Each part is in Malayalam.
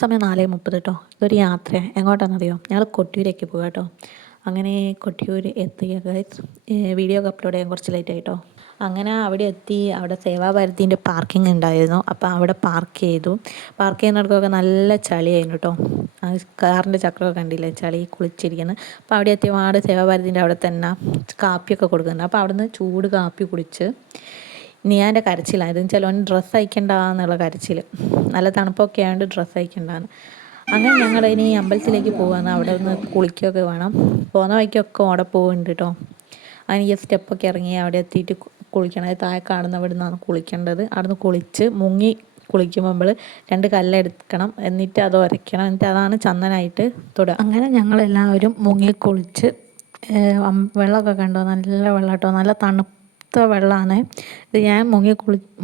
സമയം 4:30 കേട്ടോ. ഇതൊരു യാത്രയാണ്. എങ്ങോട്ടാണെന്നറിയോ? ഞങ്ങൾ കൊട്ടിയൂരേക്ക് പോകാം കേട്ടോ. അങ്ങനെ കൊട്ടിയൂർ എത്തിയ ഗൈസ് വീഡിയോ ഒക്കെ അപ്ലോഡ് ചെയ്യാൻ കുറച്ച് ലേറ്റ് ആയിട്ടോ. അങ്ങനെ അവിടെ എത്തി. അവിടെ സേവാഭാരതീൻ്റെ പാർക്കിംഗ് ഉണ്ടായിരുന്നു. അപ്പോൾ അവിടെ പാർക്ക് ചെയ്തു. പാർക്ക് ചെയ്യുന്നിടത്തൊക്കെ നല്ല ചളിയായിരുന്നു കേട്ടോ. ആ കാറിൻ്റെ ചക്രമൊക്കെ കണ്ടില്ലേ ചളി കുളിച്ചിരിക്കുന്നത്. അപ്പോൾ അവിടെ എത്തിയ പാട് സേവാഭാരതീൻ്റെ അവിടെ തന്നെ കാപ്പിയൊക്കെ കൊടുക്കുന്നുണ്ട്. അപ്പോൾ അവിടെ നിന്ന് ചൂട് കാപ്പി കുടിച്ച് നിയാൻ്റെ കരച്ചിലായിരുന്നു. ചിലവൻ ഡ്രസ്സ് അയക്കണ്ടെന്നുള്ള കരച്ചിൽ. നല്ല തണുപ്പൊക്കെ ആയതുകൊണ്ട് ഡ്രസ്സ് അയക്കണ്ടാന്ന്. അങ്ങനെ ഞങ്ങൾ ഇനി അമ്പലത്തിലേക്ക് പോകാമെന്ന്. അവിടെ ഒന്ന് കുളിക്കുകയൊക്കെ വേണം. പോകുന്ന വഴിക്കൊക്കെ ഓടെ പോകുന്നുണ്ട് കേട്ടോ. അതിന് ഈ സ്റ്റെപ്പൊക്കെ ഇറങ്ങി അവിടെ എത്തിയിട്ട് കുളിക്കണം. അത് താഴെ കാണുന്ന അവിടെ നിന്നാണ് കുളിക്കേണ്ടത്. അവിടെ നിന്ന് കുളിച്ച് മുങ്ങി കുളിക്കുമ്പോൾ നമ്മൾ 2 കല്ലെടുക്കണം. എന്നിട്ട് അത് ഉരയ്ക്കണം. എന്നിട്ട് അതാണ് ചന്ദനായിട്ട് തൊടുക. അങ്ങനെ ഞങ്ങളെല്ലാവരും മുങ്ങി കുളിച്ച് വെള്ളമൊക്കെ കണ്ടോ, നല്ല വെള്ളം കേട്ടോ, നല്ല തണുത്ത വെള്ളമാണ്. ഇത് ഞാൻ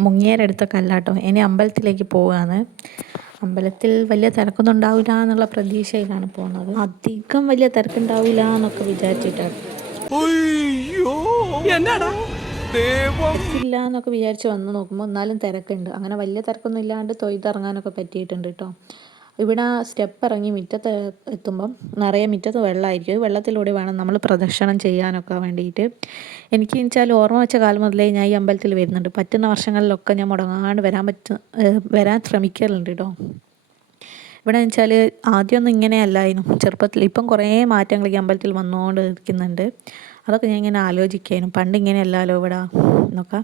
മുങ്ങിയേരെടുത്ത കല്ലാട്ടോ. ഇനി അമ്പലത്തിലേക്ക് പോവുകയാണ്. അമ്പലത്തിൽ വലിയ തിരക്കൊന്നും ഉണ്ടാവില്ല എന്നുള്ള പ്രതീക്ഷയിലാണ് പോകുന്നത്. അധികം വലിയ തിരക്കുണ്ടാവില്ല എന്നൊക്കെ വിചാരിച്ചിട്ടാണ് തിരക്കില്ല എന്നൊക്കെ വിചാരിച്ച് വന്ന് നോക്കുമ്പോൾ എന്നാലും തിരക്കുണ്ട്. അങ്ങനെ വലിയ തിരക്കൊന്നും ഇല്ലാണ്ട് തൊഴുതിറങ്ങാനൊക്കെ പറ്റിയിട്ടുണ്ട് കേട്ടോ. ഇവിടെ സ്റ്റെപ്പ് ഇറങ്ങി മുറ്റത്ത് എത്തുമ്പം നിറയെ മുറ്റത്ത് വെള്ളമായിരിക്കും. വെള്ളത്തിലൂടെ വേണം നമ്മൾ പ്രദക്ഷിണം ചെയ്യാനൊക്കെ വേണ്ടിയിട്ട്. എനിക്ക് വെച്ചാൽ ഓർമ്മ വെച്ച കാലം മുതലേ ഞാൻ ഈ അമ്പലത്തിൽ വരുന്നുണ്ട്. പറ്റുന്ന വർഷങ്ങളിലൊക്കെ ഞാൻ മുടങ്ങാണ്ട് വരാൻ ശ്രമിക്കലുണ്ട് കേട്ടോ. ഇവിടെ വെച്ചാൽ ആദ്യമൊന്നും ഇങ്ങനെയല്ലായിരുന്നു ചെറുപ്പത്തിൽ. ഇപ്പം കുറേ മാറ്റങ്ങൾ ഈ അമ്പലത്തിൽ വന്നുകൊണ്ട് ഇരിക്കുന്നുണ്ട്. അതൊക്കെ ഞാൻ ഇങ്ങനെ ആലോചിക്കാനും പണ്ട് ഇങ്ങനെയല്ലല്ലോ ഇവിടെ എന്നൊക്കെ.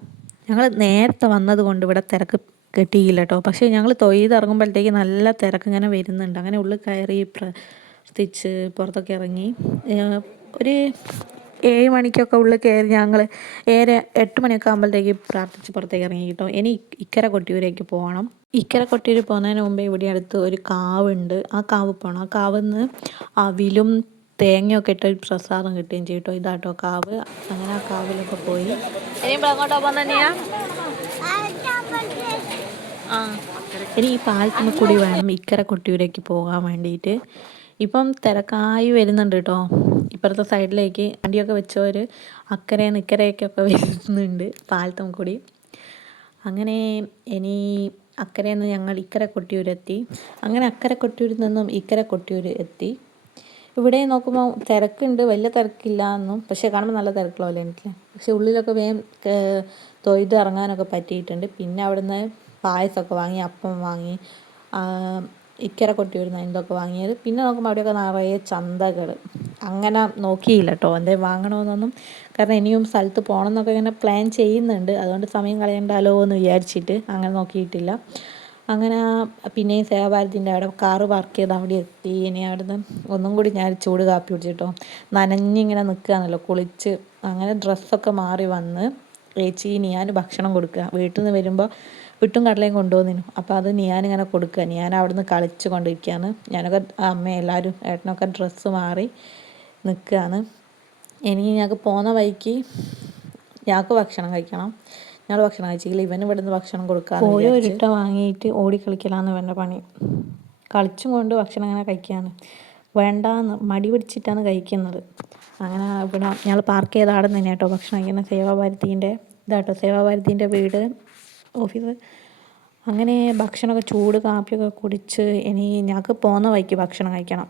ഞങ്ങൾ നേരത്തെ വന്നത് കൊണ്ട് ഇവിടെ തിരക്ക് കിട്ടിയില്ല കേട്ടോ. പക്ഷേ ഞങ്ങൾ തൊഴുതിറങ്ങുമ്പോഴത്തേക്ക് നല്ല തിരക്ക് ഇങ്ങനെ വരുന്നുണ്ട്. അങ്ങനെ ഉള്ളിൽ കയറി പ്രാർത്ഥിച്ച് പുറത്തൊക്കെ ഇറങ്ങി ഒരു 7 മണിക്കൊക്കെ ഉള്ളിൽ കയറി ഞങ്ങൾ 8 മണിയൊക്കെ ആകുമ്പോഴത്തേക്ക് പ്രാർത്ഥിച്ച് പുറത്തേക്ക് ഇറങ്ങി കേട്ടോ. ഇനി ഇക്കരെ കൊട്ടിയൂരേക്ക് പോകണം. ഇക്കരെ കൊട്ടിയൂർ പോകുന്നതിന് മുമ്പേ ഇവിടെ അടുത്ത് ഒരു കാവുണ്ട്. ആ കാവ് പോകണം. ആ കാവിൽ നിന്ന് അവിലും തേങ്ങയൊക്കെ ഇട്ട് ഒരു പ്രസാദം കിട്ടുകയും ചെയ്യും കേട്ടോ. ഇതാട്ടോ കാവ്. അങ്ങനെ ആ കാവിലൊക്കെ പോയി ഇനിയിപ്പോൾ അങ്ങോട്ടാ പോകുന്ന ഇനി ഈ പാലത്തിന് കൂടി വേണം ഇക്കരെ കൊട്ടിയൂരേക്ക് പോകാൻ വേണ്ടിയിട്ട്. ഇപ്പം തിരക്കായി വരുന്നുണ്ട് കേട്ടോ. ഇപ്പുറത്തെ സൈഡിലേക്ക് വണ്ടിയൊക്കെ വെച്ചവർ അക്കരയിൽ ഇക്കരയൊക്കെ വരുന്നുണ്ട് പാലത്തും കൂടി. അങ്ങനെ ഇനി അക്കരയിൽ നിന്ന് ഞങ്ങൾ ഇക്കരെ കൊട്ടിയൂരെത്തി. അങ്ങനെ അക്കരെ കൊട്ടിയൂരിൽ നിന്നും ഇക്കരെ കൊട്ടിയൂർ എത്തി. ഇവിടെ നോക്കുമ്പോൾ തിരക്കുണ്ട്, വലിയ തിരക്കില്ല എന്നും. പക്ഷേ കാണുമ്പോൾ നല്ല തിരക്കുള്ള പോലെ എനിക്ക്. പക്ഷേ ഉള്ളിലൊക്കെ വേഗം തൊഴുത് ഇറങ്ങാനൊക്കെ പറ്റിയിട്ടുണ്ട്. പിന്നെ അവിടുന്ന് പായസമൊക്കെ വാങ്ങി, അപ്പം വാങ്ങി, ഇക്കരെ കൊട്ടിയൂരിൽ നിന്ന് ഇതൊക്കെ വാങ്ങിയത്. പിന്നെ നോക്കുമ്പോൾ അവിടെയൊക്കെ നിറയെ ചന്തകൾ. അങ്ങനെ നോക്കിയില്ല കേട്ടോ എന്തെങ്കിലും വാങ്ങണമെന്നൊന്നും. കാരണം ഇനിയും സ്ഥലത്ത് പോകണം എന്നൊക്കെ ഇങ്ങനെ പ്ലാൻ ചെയ്യുന്നുണ്ട്. അതുകൊണ്ട് സമയം കളയണ്ടല്ലോ എന്ന് വിചാരിച്ചിട്ട് അങ്ങനെ നോക്കിയിട്ടില്ല. അങ്ങനെ പിന്നെയും സേവാഭാരതിൻ്റെ അവിടെ കാറ് പാർക്ക് ചെയ്ത് അവിടെ എത്തി. ഇനി അവിടുന്ന് ഒന്നും കൂടി ഞാൻ ചൂട് കാപ്പി കുടിച്ചിട്ടോ. നനഞ്ഞിങ്ങനെ നിൽക്കുകയാണല്ലോ കുളിച്ച്. അങ്ങനെ ഡ്രസ്സൊക്കെ മാറി വന്ന് ചേച്ചി ഞാൻ ഭക്ഷണം കൊടുക്കുക. വീട്ടിൽ നിന്ന് വരുമ്പോൾ പുട്ടും കടലയും കൊണ്ടുപോകുന്നു. അപ്പോൾ അത് ഞാനിങ്ങനെ കൊടുക്കുക. ഞാൻ അവിടുന്ന് കളിച്ച് കൊണ്ടിരിക്കുകയാണ്. ഞാനൊക്കെ അമ്മ എല്ലാവരും ഏട്ടനൊക്കെ ഡ്രസ്സ് മാറി നിൽക്കുകയാണ്. ഇനി ഞങ്ങൾക്ക് പോകുന്ന വഴിക്ക് ഞങ്ങൾക്ക് ഭക്ഷണം കഴിക്കണം. ഞങ്ങൾ ഭക്ഷണം കഴിച്ചില്ല. ഇവന് ഇവിടുന്ന് ഭക്ഷണം കൊടുക്കാമെന്ന് ഓരോ ഇട്ട വാങ്ങിയിട്ട് ഓടി കളിക്കലാന്ന് വേണ്ട പണി. കളിച്ചും കൊണ്ട് ഭക്ഷണം അങ്ങനെ കഴിക്കുകയാണ്. വേണ്ടാന്ന് മടി പിടിച്ചിട്ടാണ് കഴിക്കുന്നത്. അങ്ങനെ ഇവിടെ ഞങ്ങൾ പാർക്ക് ചെയ്ത ആടെ തന്നെ കേട്ടോ ഭക്ഷണം കഴിക്കുന്നത്. സേവാഭാരതീൻ്റെ വീട് ഓഫീസ്. അങ്ങനെ ഭക്ഷണമൊക്കെ ചൂട് കാപ്പിയൊക്കെ കുടിച്ച് ഇനി ഞങ്ങൾക്ക് പോകുന്ന വഴിക്ക് ഭക്ഷണം കഴിക്കണം.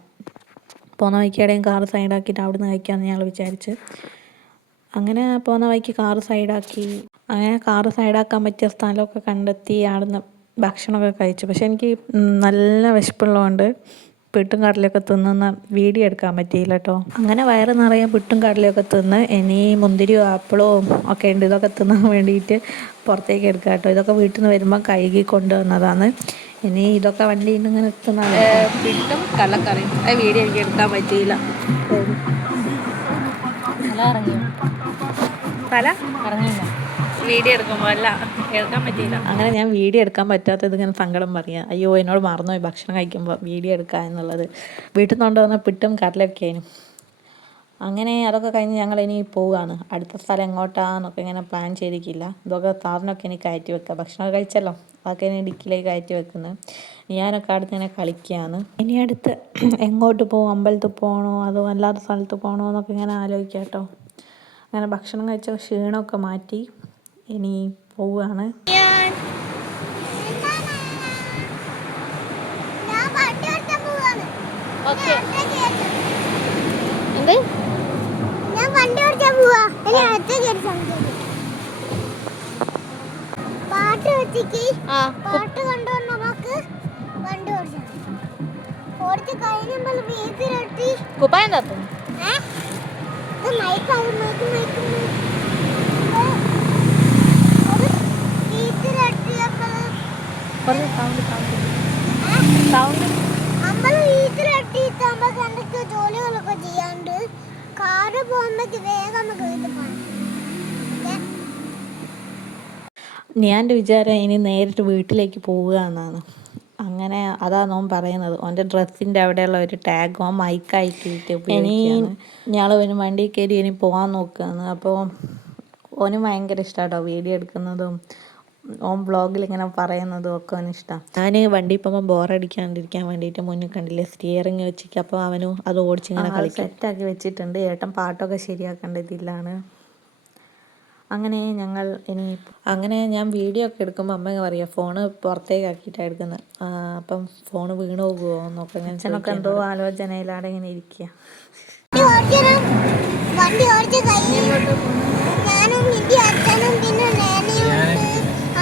പോകുന്ന വഴിക്ക് എവിടെയും കാറ് സൈഡാക്കിയിട്ട് അവിടെ നിന്ന് കഴിക്കാമെന്ന് ഞങ്ങൾ വിചാരിച്ച്. അങ്ങനെ പോകുന്ന വഴിക്ക് കാറ് സൈഡാക്കി. അങ്ങനെ കാറ് സൈഡാക്കാൻ പറ്റിയ സ്ഥലമൊക്കെ കണ്ടെത്തി അവിടുന്ന് ഭക്ഷണമൊക്കെ കഴിച്ചു. പക്ഷെ എനിക്ക് നല്ല വിശപ്പുള്ളതുകൊണ്ട് പുട്ടും കടലയൊക്കെ തിന്നുന്ന വീഡിയോ എടുക്കാൻ പറ്റിയില്ല കേട്ടോ. അങ്ങനെ വയറ് നിറയെ പുട്ടും കടലയൊക്കെ തിന്ന് ഇനി മുന്തിരിയോ ആപ്പിളോ ഒക്കെ ഉണ്ട്. ഇതൊക്കെ തിന്നാൻ വേണ്ടിയിട്ട് പുറത്തേക്ക് എടുക്കുക കേട്ടോ. ഇതൊക്കെ വീട്ടിൽ നിന്ന് വരുമ്പോൾ കഴുകി കൊണ്ടുവന്നതാണ്. ഇനി ഇതൊക്കെ വണ്ടിയിൽ നിന്ന് ഇങ്ങനെ എത്തുന്നതാണ്. പുട്ടും കടലക്കറിയും അത് വീഡിയോ എനിക്ക് എടുക്കാൻ പറ്റിയില്ല. തല ഇറങ്ങിയില്ല വീഡിയോ എടുക്കുമ്പോൾ അല്ല എടുക്കാൻ പറ്റിയില്ല. അങ്ങനെ ഞാൻ വീഡിയോ എടുക്കാൻ പറ്റാത്തത് ഇങ്ങനെ സങ്കടം പറയാം. അയ്യോ എന്നോട് മറന്നുപോയി ഭക്ഷണം കഴിക്കുമ്പോൾ വീഡിയോ എടുക്കുക എന്നുള്ളത്. വീട്ടിൽ നിന്ന് കൊണ്ടുവന്ന പുട്ടും കടലൊക്കെ ആയിരുന്നു. അങ്ങനെ അതൊക്കെ കഴിഞ്ഞ് ഞങ്ങൾ ഇനി പോവുകയാണ്. അടുത്ത സ്ഥലം എങ്ങോട്ടാന്നൊക്കെ ഇങ്ങനെ പ്ലാൻ ചെയ്തിട്ടില്ല. ഇതൊക്കെ സാറിനൊക്കെ ഇനി കയറ്റി വെക്കുക. ഭക്ഷണമൊക്കെ കഴിച്ചല്ലോ, അതൊക്കെ ഇനി ഡിക്കിലേക്ക് കയറ്റി വെക്കുന്നത്. ഞാനൊക്കെ അടുത്ത് ഇങ്ങനെ കളിക്കുകയാണ്. ഇനി അടുത്ത് എങ്ങോട്ട് പോകും? അമ്പലത്തിൽ പോകണോ അതോ അല്ലാത്ത സ്ഥലത്ത് പോകണോ എന്നൊക്കെ ഇങ്ങനെ ആലോചിക്കാം കേട്ടോ. അങ്ങനെ ഭക്ഷണം കഴിച്ച ക്ഷീണമൊക്കെ മാറ്റി ഇനി പോവുകയാണ്. ഓക്കെ എന്ത് ഞാൻ വണ്ടി ഓടിച്ചാ പോവാ പാട്ട് വെച്ചിക്ക് പാട്ട് കണ്ടോണ്ട് നമുക്ക് വണ്ടി ഓടിച്ച് കഴിഞ്ഞപ്പോൾ വീട്ടിലെത്തി കുപ്പായം തത്തു നമ്മൾ വീട്ടിലെത്തിയിട്ട് എന്തൊക്കെ ജോലികളൊക്കെ ചെയ്യാണ്ട് കാറ് പോകുമ്പോ വേഗം ഞാൻ വിചാരം ഇനി നേരിട്ട് വീട്ടിലേക്ക് പോവുക എന്നാണ്. അങ്ങനെ അതാണ് ഓൻ പറയുന്നത്. ഓൻ്റെ ഡ്രസ്സിൻ്റെ അവിടെയുള്ള ഒരു ടാഗ് ഓൻ മൈക്കായിട്ടിട്ട് ഇനി ഞങ്ങൾ ഓന് വണ്ടി കയറി ഇനി പോകാൻ നോക്കുകയാണ്. അപ്പോൾ ഓന് ഭയങ്കര ഇഷ്ടമാട്ടോ വീഡിയോ എടുക്കുന്നതും ഓൻ വ്ളോഗിൽ ഇങ്ങനെ പറയുന്നതും ഒക്കെ അവന് ഇഷ്ടമാണ്. ഞാൻ വണ്ടി പോകുമ്പോൾ ബോറടിക്കാണ്ടിരിക്കാൻ വേണ്ടിയിട്ട് മുന്നിൽ കണ്ടില്ലേ സ്റ്റിയറിങ് വെച്ചിട്ട്, അപ്പോൾ അവനും അത് ഓടിച്ചിങ്ങനെ സെറ്റാക്കി വെച്ചിട്ടുണ്ട്. ഏട്ടൻ പാട്ടൊക്കെ ശരിയാക്കേണ്ട ഇതിലാണ്. അങ്ങനെ ഞാൻ വീഡിയോ ഒക്കെ എടുക്കുമ്പോൾ അമ്മ പറയുക ഫോണ് പുറത്തേക്ക് ആക്കിയിട്ടാണ് എടുക്കുന്നത്. അപ്പം ഫോണ് വീണ് പോകുമോ എന്നൊക്കെ ഞാൻ അച്ഛനൊക്കെ എന്തോ ആലോചനയിലാണ് ഇങ്ങനെ ഇരിക്കുക. വണ്ടി ഓടിച്ച് ഞാനും അച്ഛനും പിന്നെ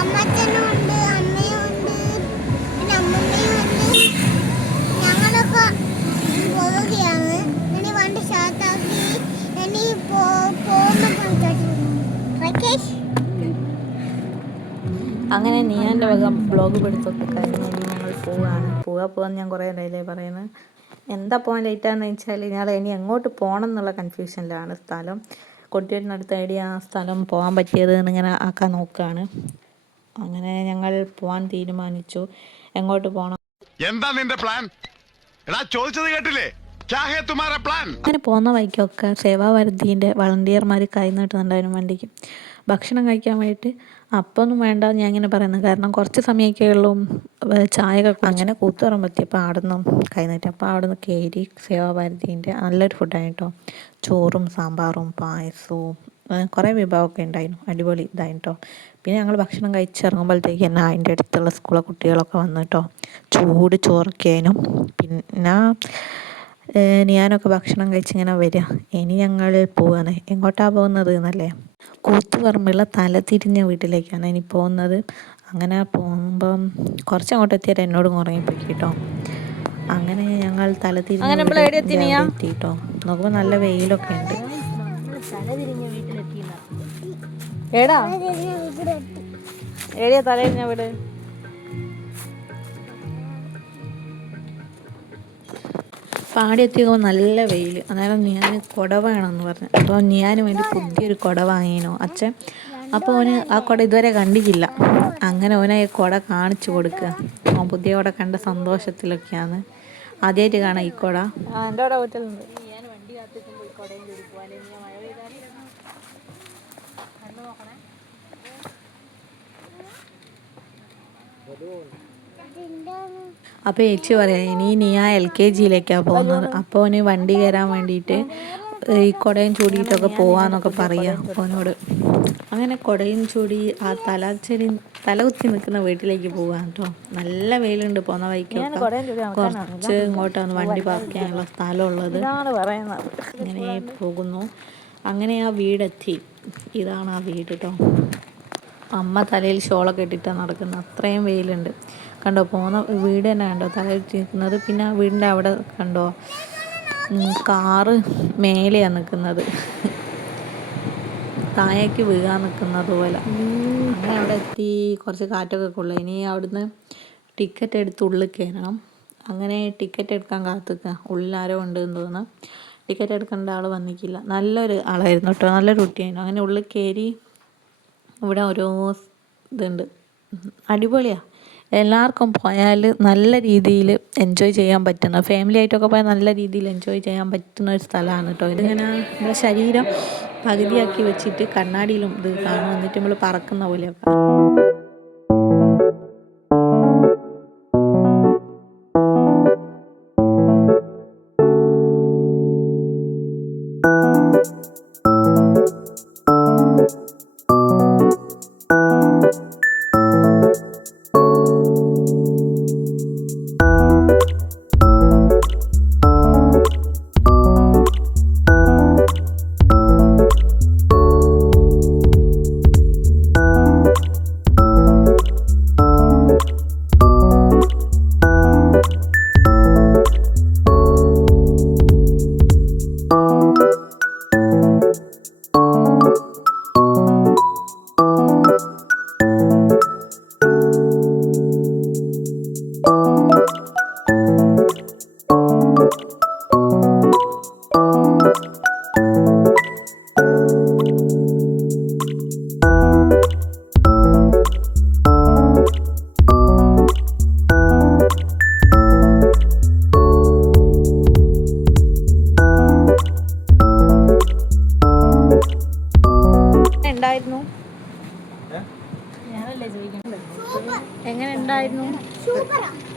അമ്മച്ചനും ഉണ്ട്, അമ്മയും ഉണ്ട്, പിന്നെ അമ്മമ്മയും ഉണ്ട്. ഞങ്ങളൊക്കെ പോവുകയാണ്. ഇനി വണ്ടി സ്റ്റാർട്ടാക്കി ഇനി അങ്ങനെ നീയാൻ്റെ വക ബ്ലോഗ് പിടുത്തൊക്കെ കഴിഞ്ഞ് ഇനി ഞങ്ങൾ പോകാൻ ഞാൻ കുറേ ഡേയിലേ പറയുന്നത്. എന്താ പോകാൻ ലേറ്റാന്ന് വെച്ചാൽ ഞങ്ങൾ ഇനി എങ്ങോട്ട് പോകണം എന്നുള്ള കൺഫ്യൂഷനിലാണ്. സ്ഥലം കൊട്ടിയൂരിനടുത്ത് ഐഡിയ ആ സ്ഥലം പോകാൻ പറ്റിയത് എന്നിങ്ങനെ ആക്കാൻ നോക്കുകയാണ്. അങ്ങനെ ഞങ്ങൾ പോകാൻ തീരുമാനിച്ചു. എങ്ങോട്ട് പോകണം, എന്താ നിന്റെ പ്ലാൻ? ചോദിച്ചത് കേട്ടില്ലേ? അങ്ങനെ പോകുന്ന വഴിക്കൊക്കെ സേവാഭാരതീൻ്റെ വളണ്ടിയർമാർ കൈ നീട്ടുന്നുണ്ടായിരുന്നു വണ്ടിക്ക് ഭക്ഷണം കഴിക്കാൻ വേണ്ടിയിട്ട്. അപ്പൊന്നും വേണ്ട ഞാൻ ഇങ്ങനെ പറയുന്നത്, കാരണം കുറച്ച് സമയമൊക്കെ ഉള്ളൂ ചായയൊക്കെ. അങ്ങനെ കൂത്തുപറമ്പ് പറ്റിയപ്പോൾ അവിടെ നിന്നും കൈ നീട്ടി. അപ്പോൾ അവിടെ നിന്ന് കയറി സേവാഭാരതീൻ്റെ നല്ലൊരു ഫുഡാണ് കേട്ടോ. ചോറും സാമ്പാറും പായസവും കുറേ വിഭവമൊക്കെ ഉണ്ടായിരുന്നു. അടിപൊളി ഇതായിട്ടോ. പിന്നെ ഞങ്ങൾ ഭക്ഷണം കഴിച്ചിറങ്ങുമ്പോഴത്തേക്ക് തന്നെ അതിൻ്റെ അടുത്തുള്ള സ്കൂളിലെ കുട്ടികളൊക്കെ വന്നു കേട്ടോ. ചൂട് ചോറൊക്കെയായിരുന്നു. പിന്നെ ഞാനൊക്കെ ഭക്ഷണം കഴിച്ചിങ്ങനെ വരിക. ഇനി ഞങ്ങൾ പോവാണ്. എങ്ങോട്ടാണ് പോകുന്നത് എന്നല്ലേ? കൂത്തുപറമ്പുള്ള തലതിരിഞ്ഞ വീട്ടിലേക്കാണ് ഇനി പോകുന്നത്. അങ്ങനെ പോകുമ്പം കുറച്ചങ്ങോട്ട് എത്തിയാൽ എന്നോടും ഉറങ്ങിപ്പോയി കേട്ടോ. അങ്ങനെ ഞങ്ങൾ തലതിരിഞ്ഞ എത്തിട്ടോ. നോക്കുമ്പോൾ നല്ല വെയിലൊക്കെ ഉണ്ട്. തലതിരിഞ്ഞ വീട് പാടി എത്തിയപ്പോൾ നല്ല വെയിൽ. അന്നേരം ഞാൻ കുട വേണമെന്ന് പറഞ്ഞു. അപ്പോൾ ഞാൻ വേണ്ടി പുതിയൊരു കുട വാങ്ങിനോ അച്ഛൻ. അപ്പോൾ ഓന് ആ കുട ഇതുവരെ കണ്ടിട്ടില്ല. അങ്ങനെ ഓനെ ഈ കുട കാണിച്ചു കൊടുക്കുക. ഓൻ പുതിയ കുട കണ്ട സന്തോഷത്തിലൊക്കെയാണ്. ആദ്യമായിട്ട് കാണാം ഈ കുട. എൻ്റെ അവിടെ വീട്ടിലുണ്ട്. അപ്പോൾ ചേച്ചി പറയാം ഇനി നീ ആ LKGയിലേക്കാണ് പോകുന്നത്. അപ്പോൾ ഓന് വണ്ടി കയറാൻ വേണ്ടിയിട്ട് ഈ കുടയും ചൂടിയിട്ടൊക്കെ പോവാന്നൊക്കെ പറയാം ഓനോട്. അങ്ങനെ കുടയും ചൂടി ആ തലകുത്തി നിൽക്കുന്ന വീട്ടിലേക്ക് പോകാൻ കേട്ടോ. നല്ല വെയിലുണ്ട് പോകുന്ന വഴിക്കൊക്കെ. കുറച്ച് ഇങ്ങോട്ടാണ് വണ്ടി പാർക്ക് ചെയ്യാനുള്ള സ്ഥലമുള്ളത്. അങ്ങനെ പോകുന്നു. അങ്ങനെ ആ വീടെത്തി. ഇതാണ് ആ വീട് കേട്ടോ. അമ്മ തലയിൽ ഷോളൊക്കെ ഇട്ടിട്ടാണ് നടക്കുന്നത്. അത്രയും വെയിലുണ്ട് കണ്ടോ. പോകുന്ന വീട് തന്നെ കണ്ടോ തലയിട്ടിരിക്കുന്നത്. പിന്നെ ആ വീടിൻ്റെ അവിടെ കണ്ടോ കാറ് മേലെയാണ് നിൽക്കുന്നത്, താഴേക്ക് വീഴാൻ നിൽക്കുന്നത് പോലെ. അങ്ങനെ അവിടെ എത്തി കുറച്ച് കാറ്റൊക്കെ കൊള്ളും. ഇനി അവിടുന്ന് ടിക്കറ്റ് എടുത്ത് ഉള്ളിൽ കയറണം. അങ്ങനെ ടിക്കറ്റ് എടുക്കാൻ കാത്തിക്കുക. ഉള്ളിൽ ആരോ ഉണ്ട് എന്ന് തോന്നുന്നു. ടിക്കറ്റ് എടുക്കേണ്ട ആൾ വന്നിക്കില്ല. നല്ലൊരു ആളായിരുന്നു കേട്ടോ, നല്ലൊരു കുട്ടിയായിരുന്നു. അങ്ങനെ ഉള്ളിൽ കയറി ഇവിടെ ഓരോ ഇതുണ്ട്. അടിപൊളിയാണ്. എല്ലാവർക്കും പോയാൽ നല്ല രീതിയിൽ എൻജോയ് ചെയ്യാൻ പറ്റുന്ന, ഫാമിലി ആയിട്ടൊക്കെ പോയാൽ നല്ല രീതിയിൽ എൻജോയ് ചെയ്യാൻ പറ്റുന്ന ഒരു സ്ഥലമാണ് കേട്ടോ. ഇതിങ്ങനെ നമ്മുടെ ശരീരം പകുതിയാക്കി വെച്ചിട്ട് കണ്ണാടിയിലും ഇത് കാണും. എന്നിട്ട് നമ്മൾ പറക്കുന്ന പോലെയൊക്കെ. ഉണ്ടായിരുന്നു എങ്ങനെ ഉണ്ടായിരുന്നു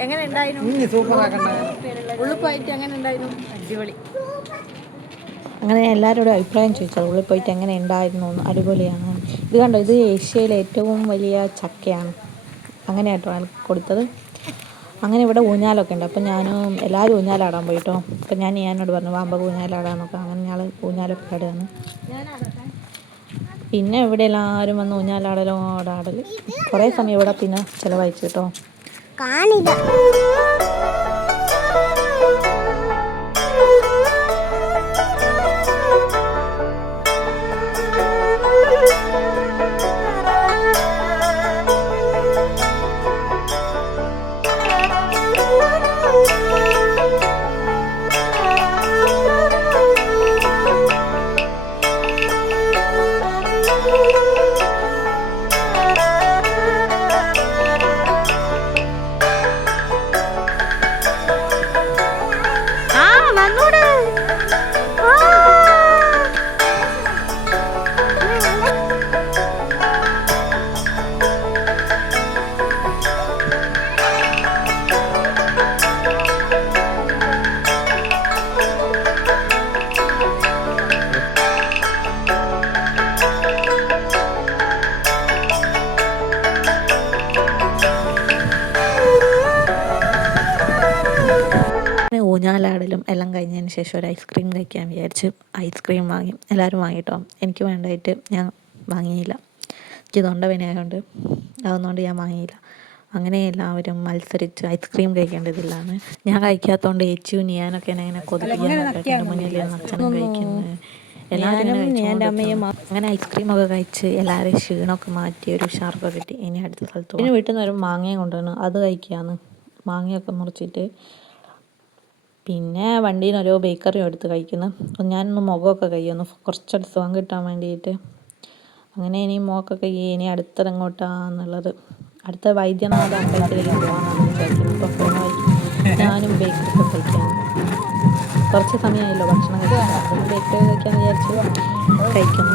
എങ്ങനെ ഉണ്ടായിരുന്നു ഉള്ളിൽ പോയിട്ട് എങ്ങനെ ഉണ്ടായിരുന്നു അടിപൊളി. അങ്ങനെ എല്ലാവരോടും അഭിപ്രായം ചോദിച്ചാൽ ഉള്ളിൽ പോയിട്ട് എങ്ങനെ ഉണ്ടായിരുന്നു എന്ന്. അടിപൊളിയാണ്. ഇത് കണ്ടോ, ഇത് ഏഷ്യയിലെ ഏറ്റവും വലിയ ചക്കയാണ്. അങ്ങനെ കേട്ടോ എനിക്ക് കൊടുത്തത്. അങ്ങനെ ഇവിടെ ഊഞ്ഞാലൊക്കെ ഉണ്ട്. അപ്പം ഞാനും എല്ലാവരും ഊഞ്ഞാലാടാൻ പോയിട്ടോ. അപ്പം ഞാനോട് പറഞ്ഞു വാമ്പ ഊഞ്ഞാലാടാന്നൊക്കെ. അങ്ങനെ ഞങ്ങൾ ഊഞ്ഞാലൊക്കെ ആടുകയാണ്. പിന്നെ ഇവിടെ എല്ലാവരും വന്ന് ഊഞ്ഞാലാടൽ കുറേ സമയം ഇവിടെ പിന്നെ ചിലവഴിച്ചു കേട്ടോ. കാണില്ല. ഊഞ്ഞാലാടലും എല്ലാം കഴിഞ്ഞതിന് ശേഷം ഒരു ഐസ്ക്രീം കഴിക്കാൻ വിചാരിച്ച് ഐസ്ക്രീം വാങ്ങി. എല്ലാവരും വാങ്ങിട്ടോ. എനിക്ക് വേണ്ടായിട്ട് ഞാൻ വാങ്ങിയില്ല. എനിക്ക് തൊണ്ടവേദനയായതുകൊണ്ട് അതൊന്നുകൊണ്ട് ഞാൻ വാങ്ങിയില്ല. അങ്ങനെ എല്ലാവരും മത്സരിച്ച് ഐസ്ക്രീം കഴിക്കേണ്ടതില്ലാണ്. ഞാൻ കഴിക്കാത്തതുകൊണ്ട് ഏച്ചും ഞാനൊക്കെ ഇങ്ങനെ കൊതിപ്പിക്കാൻ മുന്നിൽ അച്ഛനും കഴിക്കുന്നത് എല്ലാവരും എൻ്റെ അമ്മയും. അങ്ങനെ ഐസ്ക്രീമൊക്കെ കഴിച്ച് എല്ലാവരും ക്ഷീണമൊക്കെ മാറ്റി ഒരു ഉഷാറൊക്കെ കിട്ടി. ഇനി അടുത്ത സ്ഥലത്ത് പിന്നെ വീട്ടിൽ നിന്ന് ഒരു മാങ്ങയും കൊണ്ടുവന്നു. അത് കഴിക്കുകയാണ്. മാങ്ങയൊക്കെ മുറിച്ചിട്ട് പിന്നെ വണ്ടിയിൽ നിന്ന് ഓരോ ബേക്കറിയും എടുത്ത് കഴിക്കുന്നു. ഞാനൊന്ന് മുഖമൊക്കെ കഴിയുന്നു കുറച്ചൊരു സുഖം കിട്ടാൻ വേണ്ടിയിട്ട്. അങ്ങനെ ഇനി മുഖമൊക്കെ കഴിയും. ഇനി അടുത്തതെങ്ങോട്ടാന്നുള്ളത് അടുത്ത വൈദ്യനാഥ അമ്പലത്തിലേക്ക് പോകാമെന്നാണ് വിചാരിക്കുന്നത്. ഇപ്പോൾ പോകുന്ന വഴി ഞാനും ബേക്കറിയൊക്കെ കഴിക്കാണ്. കുറച്ച് സമയമായല്ലോ ഭക്ഷണം കഴിക്കാൻ. അതുകൊണ്ട് ബേക്കറി കഴിക്കാമെന്ന് വിചാരിച്ച് കഴിക്കുന്നു.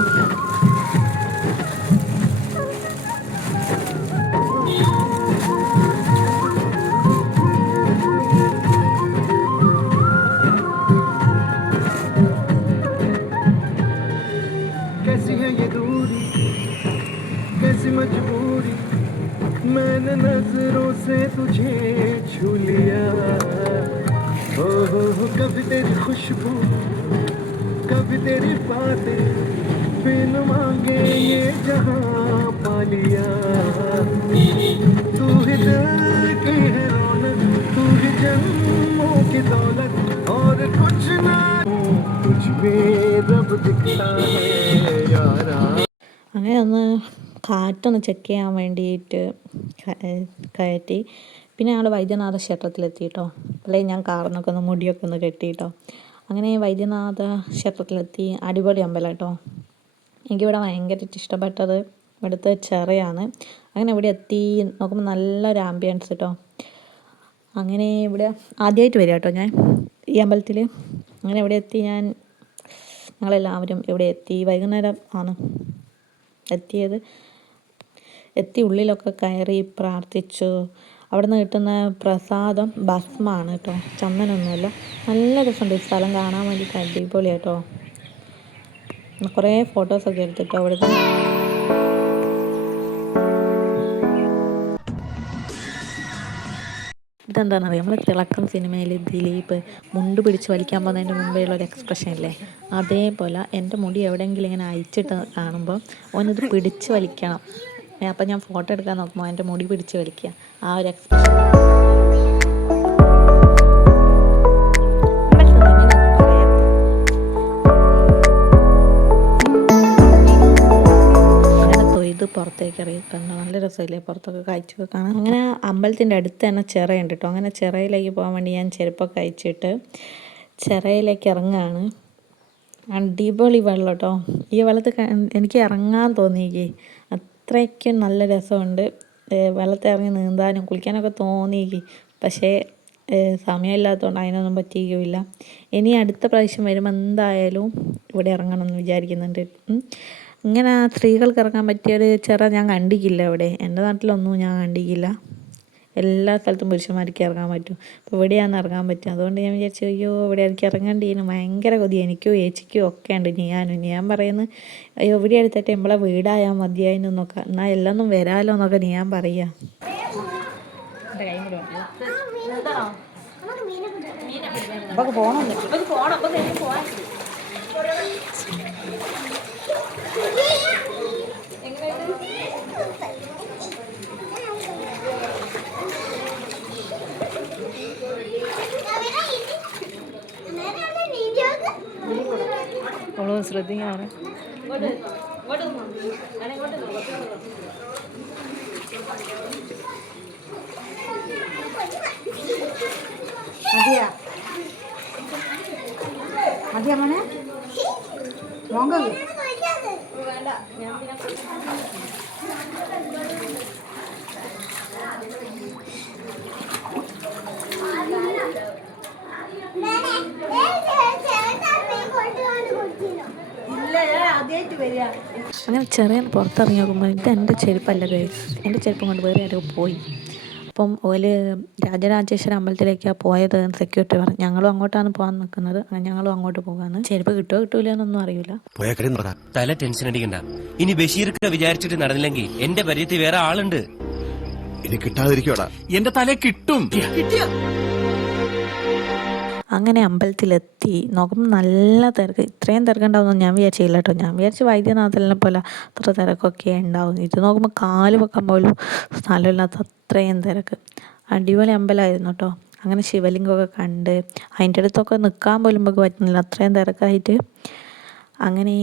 मजबूरी मैंने नजरों से तुझे छू लिया हो कभी तेरी खुशबू कभी तेरी बातें बिन मांगे ये जहां पा लिया तू ही दिल की है रौनक तू ही जन्मों की दौलत और कुछ ना तुझ में रब दिखता है यारा. അങ്ങനെ ഒന്ന് കാറ്റൊന്ന് ചെക്ക് ചെയ്യാൻ വേണ്ടിയിട്ട് കയറ്റി. പിന്നെ ഞങ്ങൾ വൈദ്യനാഥ ക്ഷേത്രത്തിലെത്തി കേട്ടോ. അല്ലെങ്കിൽ ഞാൻ കാറിനൊക്കെ ഒന്ന് മുടിയൊക്കെ ഒന്ന് കെട്ടി കേട്ടോ. അങ്ങനെ വൈദ്യനാഥ ക്ഷേത്രത്തിലെത്തി. അടിപൊളി അമ്പലം കേട്ടോ. എനിക്കിവിടെ ഭയങ്കരമായിട്ട് ഇഷ്ടപ്പെട്ടത് ഇവിടുത്തെ ചെറിയാണ്. അങ്ങനെ ഇവിടെ എത്തി നോക്കുമ്പോൾ നല്ലൊരു ആംബിയൻസ് കേട്ടോ. അങ്ങനെ ഇവിടെ ആദ്യമായിട്ട് വരിക കേട്ടോ ഞാൻ ഈ അമ്പലത്തിൽ. അങ്ങനെ ഇവിടെ എത്തി ഞങ്ങളെല്ലാവരും ഇവിടെ എത്തി. വൈകുന്നേരം ആണ് എത്തി ഉള്ളിലൊക്കെ കയറി പ്രാർത്ഥിച്ചു. അവിടെ നിന്ന് കിട്ടുന്ന പ്രസാദം ഭസ്മാണ് കേട്ടോ, ചന്ദനമൊന്നുമല്ല. നല്ല രസമുണ്ട് ഈ സ്ഥലം കാണാൻ വേണ്ടിയിട്ട്. അടിപൊളി കേട്ടോ. കുറേ ഫോട്ടോസൊക്കെ എടുത്തിട്ടോ അവിടുന്ന്. ഇതെന്താണെന്നറിയാം, നമ്മൾ തിളക്കം സിനിമയിൽ ദിലീപ് മുണ്ട് പിടിച്ച് വലിക്കാൻ പോകുന്നതിൻ്റെ മുമ്പേയുള്ള ഒരു എക്സ്പ്രഷൻ ഇല്ലേ, അതേപോലെ എൻ്റെ മുടി എവിടെയെങ്കിലും ഇങ്ങനെ അയച്ചിട്ട് കാണുമ്പോൾ ഓനിത് പിടിച്ച് വലിക്കണം. അപ്പം ഞാൻ ഫോട്ടോ എടുക്കാൻ നോക്കുമ്പോൾ എൻ്റെ മുടി പിടിച്ച് വലിക്കുക, ആ ഒരു എക്സ്പ്രഷൻ. പുറത്തേക്ക് ഇറങ്ങി കണ്ടു. നല്ല രസമില്ലേ പുറത്തൊക്കെ കാഴ്ചയൊക്കെ കാണാൻ. അങ്ങനെ അമ്പലത്തിൻ്റെ അടുത്ത് തന്നെ ചിറയുണ്ട് കേട്ടോ. അങ്ങനെ ചിറയിലേക്ക് പോകാൻ വേണ്ടി ഞാൻ ചെരുപ്പൊക്കെ അയച്ചിട്ട് ചിറയിലേക്ക് ഇറങ്ങുകയാണ്. അടിപൊളി വെള്ളം കേട്ടോ. ഈ വെള്ളത്തിൽ എനിക്ക് ഇറങ്ങാൻ തോന്നിക്കേ, അത്രയ്ക്കും നല്ല രസമുണ്ട്. വെള്ളത്തിൽ ഇറങ്ങി നീന്താനും കുളിക്കാനൊക്കെ തോന്നിക്കേ. പക്ഷേ സമയമില്ലാത്തതുകൊണ്ട് അതിനൊന്നും പറ്റിയില്ല. ഇനി അടുത്ത പ്രാവശ്യം വരുമ്പോൾ എന്തായാലും ഇവിടെ ഇറങ്ങണം എന്ന് വിചാരിക്കുന്നുണ്ട്. ഇങ്ങനെ സ്ത്രീകൾക്ക് ഇറങ്ങാൻ പറ്റിയൊരു ചിറ ഞാൻ കണ്ടിക്കില്ല ഇവിടെ. എൻ്റെ നാട്ടിലൊന്നും ഞാൻ കണ്ടിക്കില്ല. എല്ലാ സ്ഥലത്തും പുരുഷന്മാർക്ക് ഇറങ്ങാൻ പറ്റും. അപ്പോൾ ഇവിടെയാണ് ഇറങ്ങാൻ പറ്റും. അതുകൊണ്ട് ഞാൻ വിചാരിച്ചു, അയ്യോ ഇവിടെ എനിക്ക് ഇറങ്ങേണ്ടിയിരുന്നു. ഭയങ്കര കൊതി എനിക്കും ഏച്ചിക്കും ഒക്കെ ഉണ്ട്. ഞാൻ പറയുന്നത്, അയ്യോ ഇവിടെ എടുത്തിട്ട് നമ്മളെ വീടായാൽ മതിയായിരുന്നു എന്നൊക്കെ, എന്നാൽ എല്ലാം ഒന്നും വരാമല്ലോ എന്നൊക്കെ ഞാൻ പറയുക. ശ്രദ്ധിക്കാറ് മതിയാ മോനെ നോക്ക അങ്ങനെ ചെറിയ പുറത്തിറങ്ങി നോക്കുമ്പോൾ ഇത് എൻ്റെ ചെരുപ്പല്ല ഗൈസ്. എൻ്റെ ചെരുപ്പം കൊണ്ട് വേറെ ആരോ പോയി. അപ്പം ഓല് രാജരാജേശ്വര അമ്പലത്തിലേക്കാണ് പോയത്. സെക്യൂരിറ്റി പറഞ്ഞു ഞങ്ങളും അങ്ങോട്ടാണ് പോകാൻ നിൽക്കുന്നത്. അങ്ങനെ ഞങ്ങളും അങ്ങോട്ട് പോകാന്ന്. ചെരുപ്പ് കിട്ടുമോ കിട്ടൂല എന്നൊന്നും അറിയില്ല. തല ടെൻഷൻ അടിക്കണ്ട. ഇനി ബഷീർക്ക് വിചാരിച്ചിട്ട് നടന്നില്ലെങ്കിൽ എന്റെ പരിചയത്തിൽ വേറെ ആളുണ്ട്. ഇനി കിട്ടാതിരിക്കോടാ. എന്റെ തല കിട്ടും. അങ്ങനെ അമ്പലത്തിലെത്തി നോക്കുമ്പോൾ നല്ല തിരക്ക്. ഇത്രയും തിരക്കുണ്ടാവുമെന്ന് ഞാൻ വിചാരിച്ചില്ല കേട്ടോ. ഞാൻ വിചാരിച്ച് വൈദ്യനാഥലിനെ പോലെ അത്ര തിരക്കൊക്കെ ഉണ്ടാവും. ഇത് നോക്കുമ്പോൾ കാല് വെക്കാൻ പോലും സ്ഥലമില്ലാത്ത അത്രയും തിരക്ക്. അടിപൊളി അമ്പലമായിരുന്നു കേട്ടോ. അങ്ങനെ ശിവലിംഗമൊക്കെ കണ്ട് അതിൻ്റെ അടുത്തൊക്കെ നിൽക്കാൻ പോലും നമുക്ക് പറ്റുന്നില്ല, അത്രയും തിരക്കായിട്ട്. അങ്ങനെ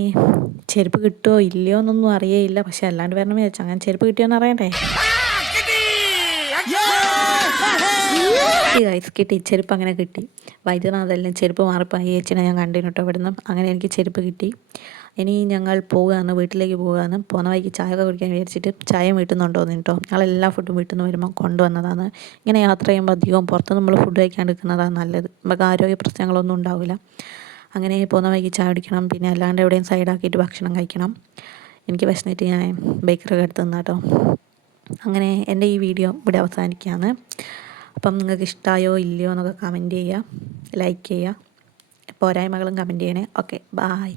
ചെരുപ്പ് കിട്ടുമോ ഇല്ലയോ എന്നൊന്നും അറിയേയില്ല. പക്ഷെ അല്ലാണ്ട് വരണം വിചാരിച്ചു. അങ്ങനെ ചെരുപ്പ് കിട്ടിയോന്ന് അറിയണ്ടേ. കിട്ടി, ചെരുപ്പ് അങ്ങനെ കിട്ടി. വൈദ്യനാഥെല്ലാം ചെരുപ്പ് മാറിപ്പോയി ചേച്ചിനെ ഞാൻ കണ്ടിരുന്നു കേട്ടോ ഇവിടുന്ന്. അങ്ങനെ എനിക്ക് ചെരുപ്പ് കിട്ടി. ഇനി ഞങ്ങൾ പോവുകയാണ്, വീട്ടിലേക്ക് പോവുകയാണ്. പോകുന്ന വഴിക്ക് ചായ ഒക്കെ കുടിക്കാൻ വിചാരിച്ചിട്ട് ചായ വീട്ടിൽ നിന്നുണ്ടോന്ന് കേട്ടോ. ഞങ്ങളെല്ലാ ഫുഡും വീട്ടിൽ നിന്ന് വരുമ്പോൾ കൊണ്ടുവന്നതാണ്. ഇങ്ങനെ യാത്ര ചെയ്യുമ്പോൾ അധികവും പുറത്ത് നമ്മൾ ഫുഡ് കഴിക്കാണ്ടിരിക്കുന്നതാണ് നല്ലത്. നമുക്ക് ആരോഗ്യ പ്രശ്നങ്ങളൊന്നും ഉണ്ടാവില്ല. അങ്ങനെ പോകുന്ന വഴിക്ക് ചായ കുടിക്കണം. പിന്നെ അല്ലാണ്ട് എവിടെയും സൈഡാക്കിയിട്ട് ഭക്ഷണം കഴിക്കണം. എനിക്ക് വിശന്നിട്ട് ഞാൻ ബേക്കറി എടുത്ത് നിന്നാ കേട്ടോ. അങ്ങനെ എൻ്റെ ഈ വീഡിയോ ഇവിടെ അവസാനിക്കുകയാണ്. അപ്പം നിങ്ങൾക്ക് ഇഷ്ടമായോ ഇല്ലയോ എന്നൊക്കെ കമൻറ്റ് ചെയ്യുക, ലൈക്ക് ചെയ്യുക, പോരായ്മകളും കമൻറ്റ് ചെയ്യണേ. Okay, bye.